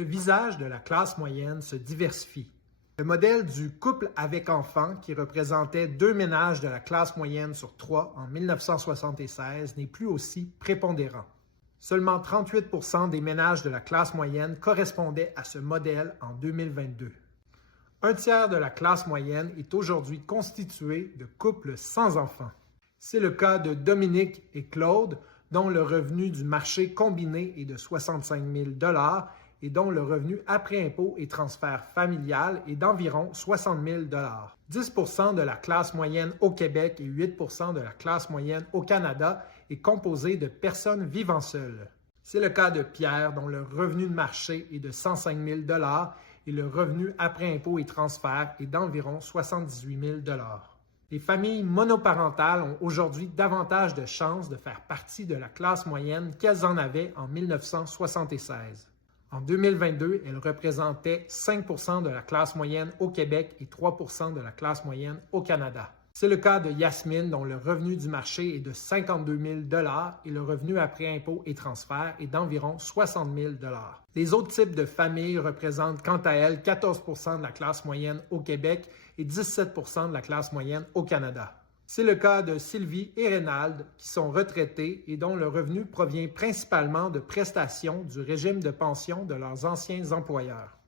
Le visage de la classe moyenne se diversifie. Le modèle du couple avec enfant, qui représentait 2 ménages de la classe moyenne sur 3 en 1976, n'est plus aussi prépondérant. Seulement 38% des ménages de la classe moyenne correspondaient à ce modèle en 2022. Un tiers de la classe moyenne est aujourd'hui constitué de couples sans enfants. C'est le cas de Dominique et Claude, dont le revenu du marché combiné est de 65 000 $ et dont le revenu après impôt et transfert familial est d'environ 60 000 $. 10% de la classe moyenne au Québec et 8% de la classe moyenne au Canada est composé de personnes vivant seules. C'est le cas de Pierre, dont le revenu de marché est de 105 000 $ et le revenu après impôt et transfert est d'environ 78 000 $. Les familles monoparentales ont aujourd'hui davantage de chances de faire partie de la classe moyenne qu'elles en avaient en 1976. En 2022, elles représentaient 5% de la classe moyenne au Québec et 3% de la classe moyenne au Canada. C'est le cas de Yasmine, dont le revenu du marché est de 52 000 $ et le revenu après impôt et transfert est d'environ 60 000 $. Les autres types de familles représentent quant à elles 14% de la classe moyenne au Québec et 17% de la classe moyenne au Canada. C'est le cas de Sylvie et Reynald, qui sont retraités et dont le revenu provient principalement de prestations du régime de pension de leurs anciens employeurs.